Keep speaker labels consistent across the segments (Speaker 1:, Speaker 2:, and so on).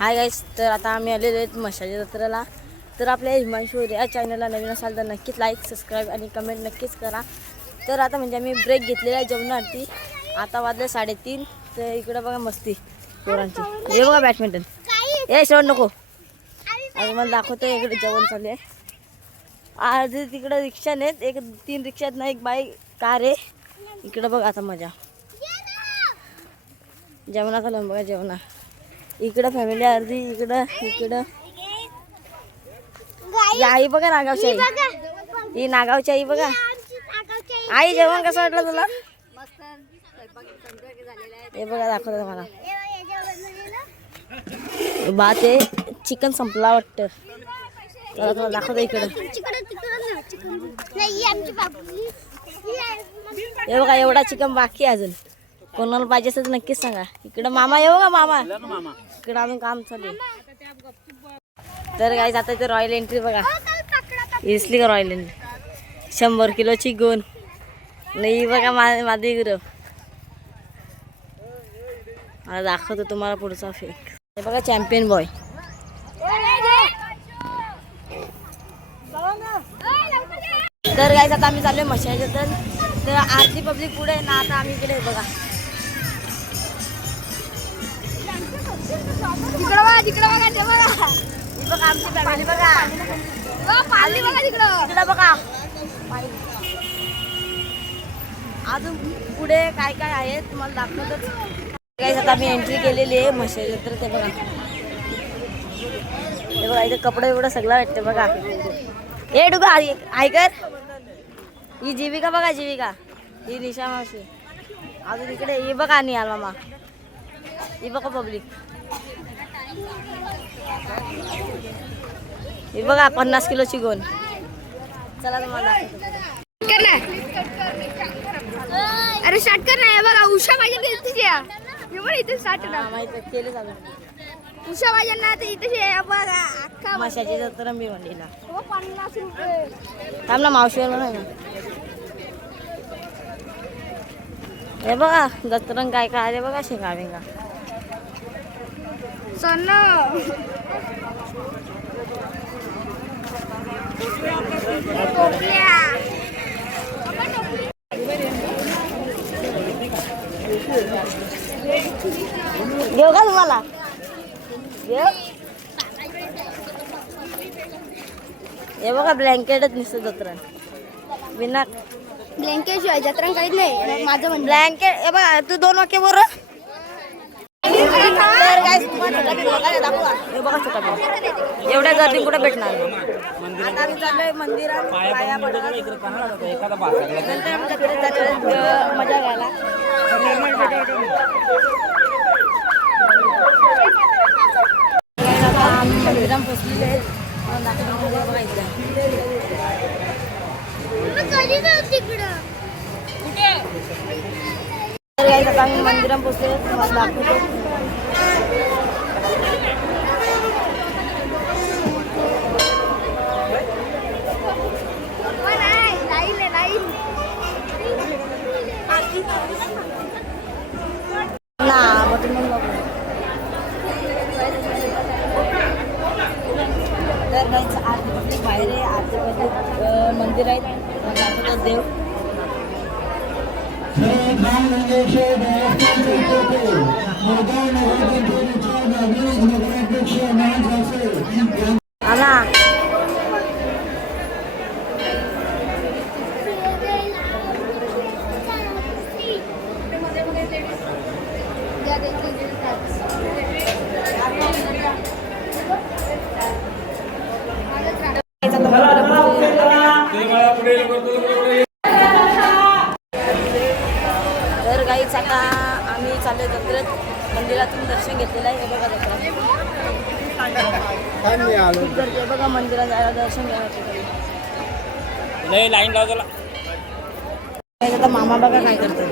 Speaker 1: Hi guys तर आता आम्ही आलेलो आहेत मशाच्या जत्रेला. तर आपल्या हिमांशू या चॅनलला नवीन असाल तर नक्कीच लाईक सबस्क्राईब आणि कमेंट नक्कीच करा. तर आता म्हणजे आम्ही ब्रेक घेतलेला आहे जेवणासाठी आता वाजले साडेतीन. तर इकडं बघा मस्ती पोरांची. हे बघा बॅडमिंटन ए श्रवण नको. आणि मला दाखवतो इकडे जेवण चालू आहे. आज तिकडं रिक्षा नाहीत एक तीन रिक्षात ना एक बाईक कार आहे. इकडं बघ आता मजा. जेवणा खालून बघा जेवणा. इकडं फॅमिली अर्धी इकडं इकडं. ही आई बघा नागावची आई. ही नागावची आई बघा. आई. जेवण कसं वाटलं तुला? हे बघा दाखवतो मला बात आहे चिकन संपला वाटतं. चला तुम्हाला दाखवतो इकडं. हे बघा एवढा चिकन बाकी अजून. कोणाला पाहिजे असेल नक्कीच सांगा. इकडं मामा येऊ का मामा. इकडं आम्ही काम चालू आहे. तर काय आता ते रॉयल एंट्री बघा. इसली का रॉयल एंट्री शंभर किलोची गोन नाही बघा मा माझी गुरु. मला दाखवतो तुम्हाला पुढचा फेक हे बघा चॅम्पियन बॉय तर काय आता आम्ही चाललोय मशाच्या तर तर आरती पब्लिक पुढे ना आता आम्ही इकडे आहे बघा.
Speaker 2: तिकडं बघा ते
Speaker 1: ही बघा आमची फॅमिली बघा.
Speaker 2: बघा, पाणी बघा तिकडं.
Speaker 1: इकडे बघा. अजून पुढे काय काय आहे तुम्हाला दाखवतच. काय आता आम्ही एंट्री केलेली आहे मशाच्या तर ते बघा. हे बघा इथे कपडे एवढं सगळं वाटतं बघा. ए डुगा ऐकर ही जीविका बघा जीविका. ही निशा मावशी. अजून इकडे ही बघा निहाल मामा. ही बघा पब्लिक ही बघा पन्नास किलोची गोन चला तुम्हाला
Speaker 2: अरे स्टार्ट कर ना बघा उषा पाहिजे तिथे इथे स्टार्ट
Speaker 1: केलं चालू.
Speaker 2: उषा पाहिजे ना ते इथे बघा अख्खा
Speaker 1: माशाची जत्रा मी म्हणलेला.
Speaker 2: हो, पन्नास रुपये.
Speaker 1: थांब ना मावशीवर हे बघा जत्रण काय काय बघा शेंगा बिंगा घेऊ का तुम्हाला? हे बघा ब्लँकेटच नुसतं जत्रण. बिना
Speaker 2: ब्लँकेट शिवाय जत्रा काहीच नाही. माझं
Speaker 1: ब्लँकेट हे बघा तू दोन वाक्य बरं एवढ्या गर्दी कुठे भेटणार? आम्ही आम्ही मजा घ्यायला मंदिरात आहेत. आम्ही पोचले दाखवतो. तर गाईच आरती पब्लिक बाहेर आहे? आरती पब्लिक मंदिर आहेत मला दाखवतो देव. आला. That. गाईच आता आम्ही चाललोय जत्रेत मंदिरातून दर्शन घेतलेलं आहे. हे बघा जत्रा खूप गर्दी आहे बघा मंदिरात जायला दर्शन घ्यायला
Speaker 3: लाईन लाव त्याला
Speaker 1: आता मामा बघा काय करतात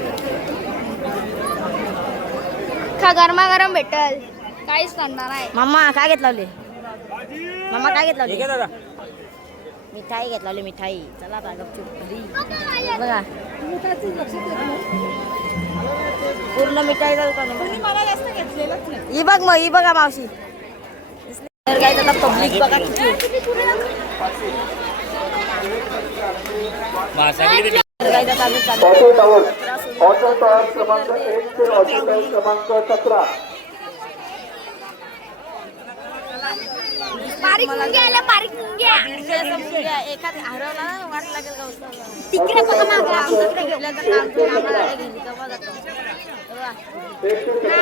Speaker 2: खा गरमागरम भेटल. काहीच करणार आहे
Speaker 1: मामा काय घेत लावले? मामा काय घेत
Speaker 3: हे
Speaker 1: लावले?
Speaker 3: दादा.
Speaker 1: मिठाई घेत लावली मिठाई. चला गपचूप घरी. बघा पूर्ण मिठाई. ही बघ मग ही बघा मावशी. तर काय आता पब्लिक बघा किती.
Speaker 3: क्रमांक एक ते क्रमांक सतरा.
Speaker 2: बारीक मुंग्या आल्या बारीक मुंग्या.
Speaker 1: एखाद हरवला वाट लागेल उचलायला.
Speaker 2: तिकडे बघा मागं आमच्याकडे
Speaker 1: आपल्या तर.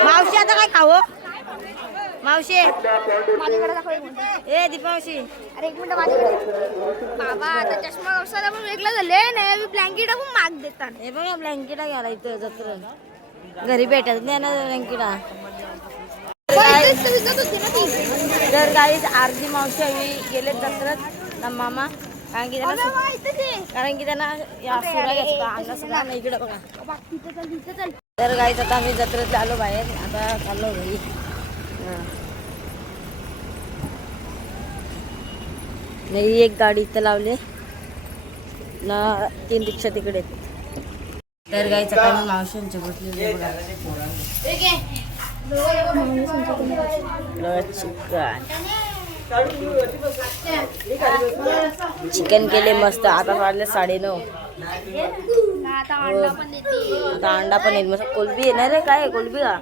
Speaker 1: मावशी आता काय खावं? मावशी. ए दीपा मावशी
Speaker 2: अरे एक मिनिट माझ्याकडे बाबा आता चष्मा औषधा पण वेगळं झाले नाही ब्लँकेट पण माग देतात.
Speaker 1: हे बघा ब्लँकेटा घ्यायला इथं जत्र. घरी भेटत नाही ना ब्लँकेटा
Speaker 2: तर
Speaker 1: गाईच अर्धी मावशी आम्ही गेले जत्रात. ना मामा कारण की त्यांना. कारण की त्यांना या सुरा इकडे बघा. तर गाईच आता आम्ही जत्रेतले आलो बाहेर. आता चाललो घरी. नाही एक गाडी इथं लावली. ना तीन रिक्षा तिकडे तर गाईच आता मी मावशांचे बसलेले चिकन. चिकन केले मस्त. आता
Speaker 2: वाढले साडे नऊ.
Speaker 1: आता अंडा पण येईल. मस्त कोलबी येणार आहे काय? कोलबी का?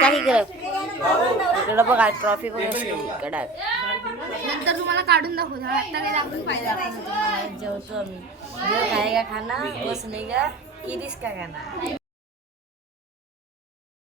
Speaker 1: काही इकडं बघा ट्रॉफी पण अशी कडा
Speaker 2: नंतर तुम्हाला काढून दाखवतो आता काही दाखवून पाहिजे
Speaker 1: जेवतो आम्ही. जेव काय का खाना बस नाही का? इरीस का खाना